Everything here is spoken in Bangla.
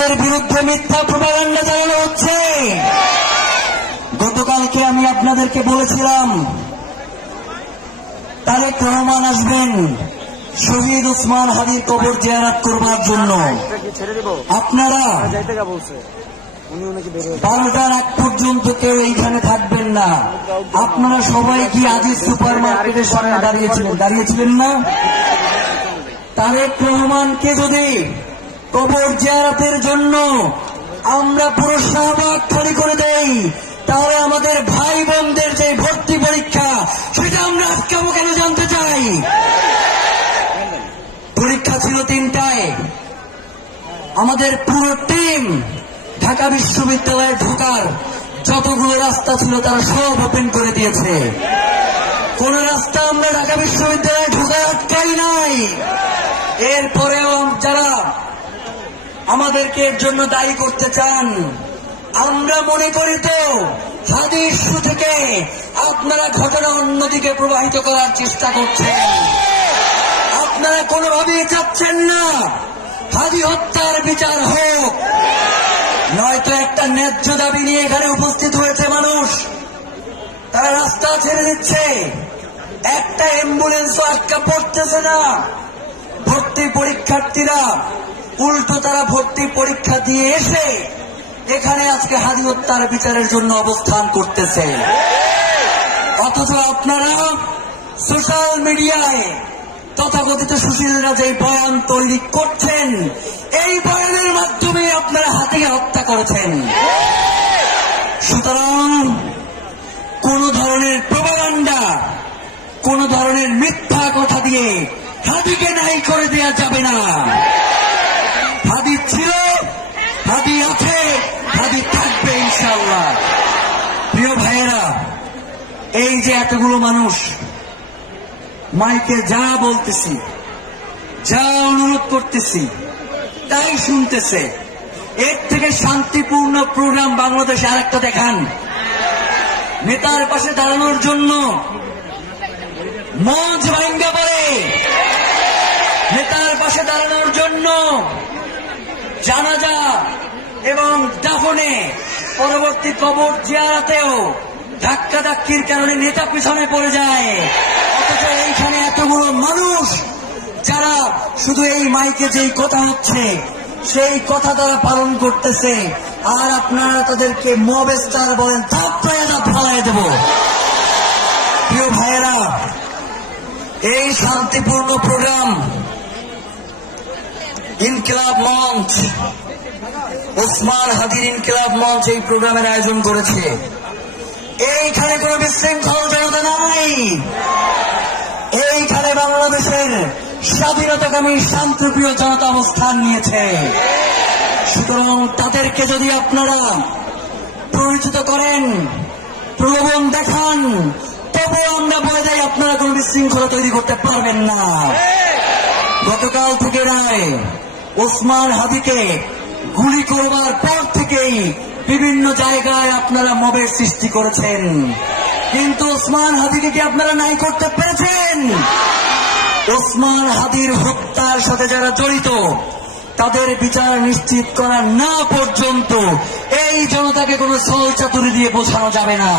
আমাদের বিরুদ্ধে মিথ্যা প্রপাগান্ডা চালানো হচ্ছে। গতকালকে আমি আপনাদেরকে বলেছিলাম তারেক রহমান আসবেন শহীদ ওসমান হাদির কবর জিয়ারত করবার জন্য। আপনারা 12টার আগ পর্যন্ত কেউ এইখানে থাকবেন না। আপনারা সবাই কি আজিজ সুপার মার্কেটের সামনে দাঁড়িয়েছিলেন না? তারেক রহমানকে যদি কবর জিয়ারতের জন্য আমরা পুরো শাহবাগ খালি করে দেই, তাহলে আমাদের ভাই বোনদের যে ভর্তি পরীক্ষা সেটা আমরা আটকাবো কেন জানতে চাই। পরীক্ষা ছিল 3টায়, আমাদের পুরো টিম ঢাকা বিশ্ববিদ্যালয়ে ঢোকার যতগুলো রাস্তা ছিল তারা সব ওপেন করে দিয়েছে। কোন রাস্তা আমরা ঢাকা বিশ্ববিদ্যালয়ে ঢোকায় আটকাই নাই। এরপরেও যারা আমাদেরকে এর জন্য দায়ী করতে চান, আমরা মনে করি তো হাদি ইস্যু থেকে আপনারা ঘটনা অন্যদিকে প্রবাহিত করার চেষ্টা করছেন। আপনারা কোনোভাবেই চাচ্ছেন না হাদি হত্যার বিচার হোক। নয়তো একটা ন্যায্য দাবি নিয়ে এখানে উপস্থিত হয়েছে মানুষ, তারা রাস্তা ছেড়ে দিচ্ছে, একটা অ্যাম্বুলেন্সও আটকা পড়তেছে না। ভর্তি পরীক্ষার্থীরা উল্টো তারা ভর্তি পরীক্ষা দিয়ে এসে এখানে আজকে হাদি হত্যার বিচারের জন্য অবস্থান করতেছে। অথচ আপনারা সোশ্যাল মিডিয়ায় তথাকথিত সুশীলরা যে বয়ান তৈরি করছেন, এই বয়ানের মাধ্যমে আপনারা হাদিকে হত্যা করেছেন। সুতরাং কোন ধরনের প্রপাগান্ডা, কোন ধরনের মিথ্যা কথা দিয়ে হাদিকে নাই করে দেওয়া যাবে না। হাদি ছিল, হাদি আছে, হাদি থাকবে ইনশাআল্লাহ। প্রিয় ভাইয়েরা, এই যে এতগুলো মানুষ মাইকে যা বলতেছি, যা অনুরোধ করতেছি তাই শুনতেছে, এর থেকে শান্তিপূর্ণ প্রোগ্রাম বাংলাদেশে আরেকটা দেখান। নেতার পাশে দাঁড়ানোর জন্য মঞ্চ ভাঙ্গা পড়ে, নেতার পাশে দাঁড়ানোর জন্য জানাজা এবং দাফনে পরবর্তী কবর জিয়ারতেও ধাক্কাধাক্কির কারণে নেতা পিছনে পড়ে যায়। অথচ এইখানে এতগুলো মানুষ যারা শুধু এই মাইকে যেই কথা হচ্ছে সেই কথা তারা পালন করতেছে, আর আপনারা তাদেরকে মব স্টার বলেন, থাপ্পড়ে ফালাই দেব। প্রিয় ভাইয়েরা, এই শান্তিপূর্ণ প্রোগ্রাম ইনকিলাব মঞ্চ, ওসমান হাদির ইনকিলাব মঞ্চ এই প্রোগ্রামের আয়োজন করেছে। এইখানে কোন বিশৃঙ্খল জনতা নাই, এইখানে বাংলাদেশের স্বাধীনতাকামী শান্তিপ্রিয় জনতা অবস্থান নিয়েছে। সুতরাং তাদেরকে যদি আপনারা পরিচিত করেন, প্রলোভন দেখান, তবুও আমরা বলে যাই আপনারা কোন বিশৃঙ্খলা তৈরি করতে পারবেন না। গতকাল থেকে রায় ওসমান হাদিকে গুলি করবার পর থেকেই বিভিন্ন জায়গায় আপনারা মবের সৃষ্টি করেছেন, কিন্তু ওসমান হাদিকে কি আপনারা নাই করতে পেরেছেন? ওসমান হাদির হত্যার সাথে যারা জড়িত তাদের বিচার নিশ্চিত করা না পর্যন্ত এই জনতাকে কোনো ছল চাতুরি দিয়ে বোঝানো যাবে না।